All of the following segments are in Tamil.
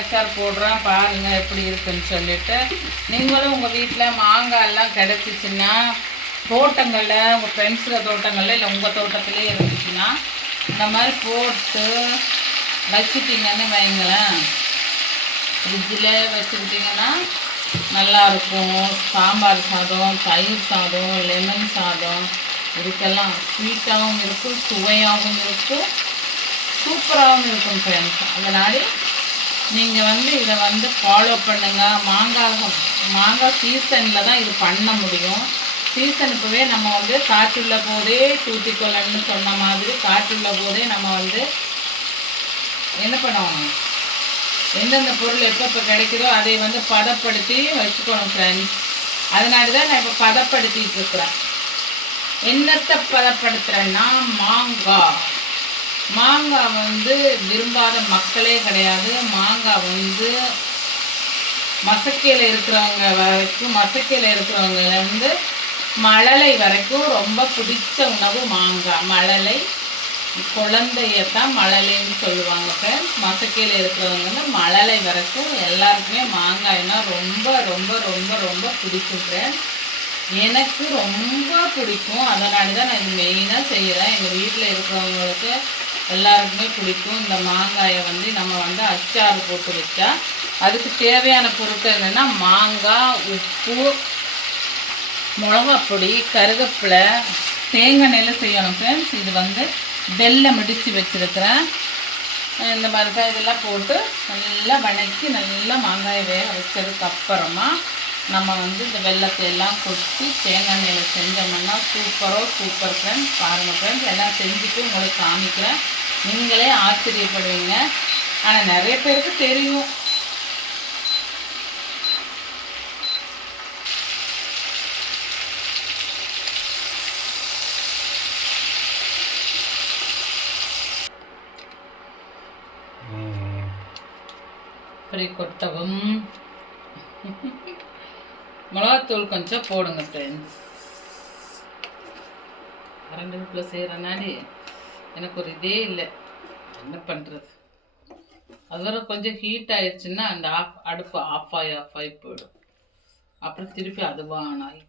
அச்சார் போடுறேன் பாருங்கள் எப்படி இருக்குன்னு சொல்லிட்டு. நீங்களும் உங்கள் வீட்டில் மாங்காய் எல்லாம் கிடச்சிச்சின்னா தோட்டங்களில் உங்கள் ஃப்ரெண்ட்ஸில் தோட்டங்களில் இல்லை உங்கள் தோட்டத்திலே இருந்துச்சுன்னா இந்த மாதிரி போட்டு வச்சுட்டிங்கன்னு வைங்களேன், ஃப்ரிட்ஜில் வச்சுக்கிட்டிங்கன்னா நல்லாயிருக்கும். சாம்பார் சாதம், தயிர் சாதம், லெமன் சாதம் இதுக்கெல்லாம் ஸ்வீட்டாகவும் இருக்கும், சுவையாகவும் இருக்கும், சூப்பராகவும் இருக்கும் ஃப்ரெண்ட்ஸ். அதனால் நீங்கள் இதை ஃபாலோ பண்ணுங்கள். மாங்காய் சீசனில் தான் இது பண்ண முடியும். சீசனுக்குவே நம்ம காற்றுள்ள போதே தூத்திக்கொள்ளணும்னு சொன்ன மாதிரி காற்றுள்ள போதே நம்ம என்ன பண்ணுவோம், எந்தெந்த பொருள் எப்போ கிடைக்குதோ அதை பதப்படுத்தி வச்சுக்கணும் ஃப்ரெண்ட்ஸ். அதனால தான் நான் இப்போ பதப்படுத்திட்டு இருக்கிறேன். என்னத்தை பதப்படுத்துகிறேன்னா மாங்காய் விரும்பாத மக்களே கிடையாது. மாங்காய் மசக்கையில் இருக்கிறவங்க மழலை வரைக்கும் ரொம்ப பிடிச்ச உணவு மாங்காய். மழலை குழந்தையத்தான் மழலைன்னு சொல்லுவாங்க ஃப்ரெண்ட்ஸ். மசக்கையில் இருக்கிறவங்க மழலை வரைக்கும் எல்லாருக்குமே மாங்காய்னா ரொம்ப ரொம்ப ரொம்ப ரொம்ப பிடிக்கும் ஃப்ரெண்ட்ஸ். எனக்கு ரொம்ப பிடிக்கும். அதனால தான் நான் இது மெயினாக செய்கிறேன். எங்கள் வீட்டில் இருக்கிறவங்களுக்கு எல்லாருக்குமே பிடிக்கும். இந்த மாங்காயை நம்ம அச்சாறு போட்டு வச்சா அதுக்கு தேவையான பொருட்கள் என்னென்னா மாங்காய், உப்பு, மிளகாப்பொடி, கருவேப்பிலை, தேங்காய் நெல் செய்யணும் ஃப்ரெண்ட்ஸ். இது வெல்லம் இடித்து வச்சுருக்கிறேன். இந்த மாதிரி தான் இதெல்லாம் போட்டு நல்லா வணக்கி நல்லா மாங்காயை வேக வச்சதுக்கப்புறமா நம்ம இந்த வெல்லத்தை எல்லாம் கொட்டி தேங்காய் நெல் செஞ்சோம்னா சூப்பர் ஃப்ரெண்ட்ஸ். பாருங்கள் ஃப்ரெண்ட்ஸ், எல்லாம் செஞ்சுட்டு உங்களுக்கு காமிக்கிறேன். நீங்களே ஆச்சரியப்படுவீங்க. ஆனால் நிறைய பேருக்கு தெரியும். இப்படி கொட்டவும் மிளகாத்தூள் கொஞ்சம் போடுங்க ஃப்ரெண்ட்ஸ். கரண்ட் அடுப்பில் செய்கிறனாடி எனக்கு ஒரு இதே இல்லை, என்ன பண்ணுறது. அது கொஞ்சம் ஹீட் ஆயிடுச்சுன்னா அந்த அடுப்பு ஆஃப் ஆகி போயிடும். அப்புறம் திருப்பி அதுவாக ஆன் ஆகிக்கும்.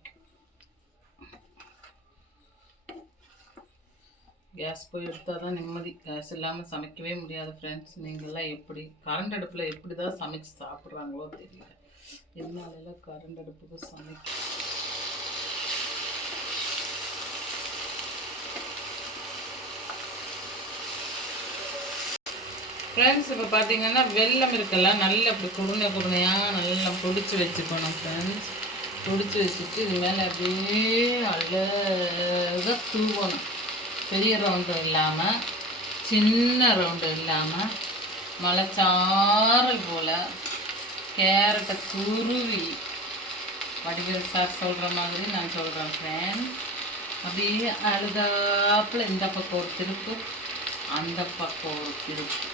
கேஸ் போய் எடுத்தால் தான் நிம்மதி. கேஸ் இல்லாமல் சமைக்கவே முடியாது ஃப்ரெண்ட்ஸ். நீங்கள்லாம் எப்படி கரண்ட் அடுப்பில் எப்படி தான் சமைச்சு சாப்பிட்றாங்களோ தெரியல. என்னால கரண்ட் அடுப்புக்கு சமைக்க ஃப்ரெண்ட்ஸ். இப்போ பார்த்தீங்கன்னா வெல்லம் இருக்குல்ல, நல்லா இப்படி குருணையாக நல்லா பொடிச்சு வச்சுக்கணும் ஃப்ரெண்ட்ஸ். பொடிச்சு வச்சுட்டு இது மேலே அப்படியே அழகாக தூவணும். பெரிய ரவுண்டு இல்லாமல் சின்ன ரவுண்டு இல்லாமல் மலைச்சாரல் போல் கேரட்டை துருவி வடிவேல் சார் சொல்கிற மாதிரி நான் சொல்கிறேன் ஃப்ரெண்ட்ஸ். அப்படியே அழுதாப்பில் இந்த பக்கம் ஒரு திருப்பு, அந்த பக்கம் ஒரு திருப்பு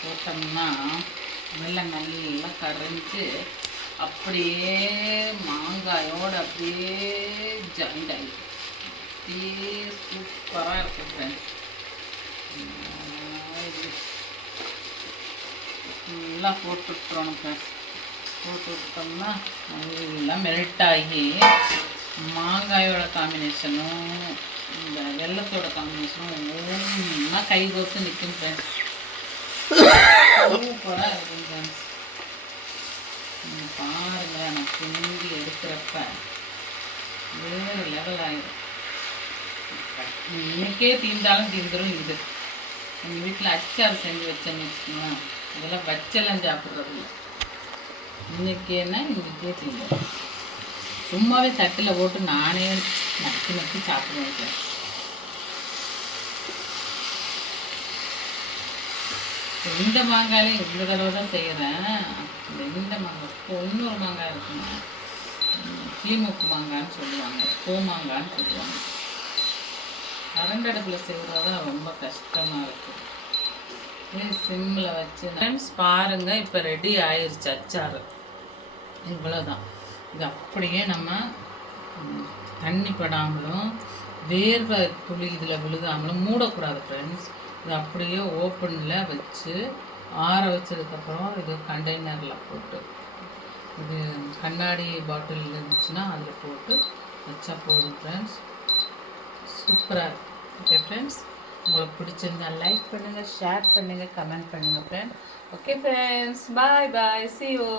போட்டோம்னா வெல்லம் நல்லா கரைஞ்சி அப்படியே மாங்காயோடு அப்படியே ஜாயிண்ட் ஆகிடும். அப்படியே சூப்பராக இருக்கும் ஃப்ரெண்ட்ஸ். நல்லா போட்டு விட்டுறோம் ஃப்ரெண்ட்ஸ். போட்டு விட்டோம்னா நல்லா மெல்ட் ஆகி மாங்காயோட காம்பினேஷனும் இந்த வெல்லத்தோட காம்பினேஷனும் ஒன்றா கை கோர்த்து நிற்கும் ஃப்ரெண்ட்ஸ். சூப்பராக இருக்கும் ஃப்ரெண்ட்ஸ். நீங்கள் பாருங்கள், நான் கிண்டி எடுக்கிறப்ப வேறு லெவல் ஆகிடும். இன்றைக்கே தீர்ந்தாலும் தீர்ந்துடும். இது எங்கள் வீட்டில் அச்சார் செஞ்சு வச்சேன்னு வச்சுக்கோங்களேன், இதெல்லாம் வச்செல்லாம் சாப்பிட்றது இன்றைக்கேன்னா இன்றைக்கே தீர்ந்துடும். சும்மாவே தட்டில் போட்டு நானே நக்கி சாப்பிடுவேன். இந்த மாங்காயிலையும் இந்த தடவை தான் செய்கிறேன். இந்த மாங்காய் இன்னொரு மாங்காய் இருக்குங்க, சீமுக்கு மாங்கான்னு சொல்லுவாங்க, பூமாங்கான்னு சொல்லுவாங்க. கரண்ட் அடுப்பில் செய்கிறதான் ரொம்ப கஷ்டமாக இருக்குது. சிம்மில் வச்சு ஃப்ரெண்ட்ஸ் பாருங்கள், இப்போ ரெடி ஆயிடுச்சு அச்சாறு. இவ்வளோதான். இது அப்படியே நம்ம தண்ணி படாமலும் வேர்வை துளி இதில் விழுகாமலும் மூடக்கூடாது ஃப்ரெண்ட்ஸ். இது அப்படியே ஓப்பனில் வச்சு ஆற வச்சதுக்கப்புறம் இது கண்டெய்னரில் போட்டு, இது கண்ணாடி பாட்டில் இருந்துச்சுன்னா அதில் போட்டு வச்சா போதும் ஃப்ரெண்ட்ஸ். சூப்பராக இருக்கும். ஓகே ஃப்ரெண்ட்ஸ், உங்களுக்கு பிடிச்சிருந்தா லைக் பண்ணுங்கள், ஷேர் பண்ணுங்கள், கமெண்ட் பண்ணுங்கள் friends. Okay friends, bye bye, see you.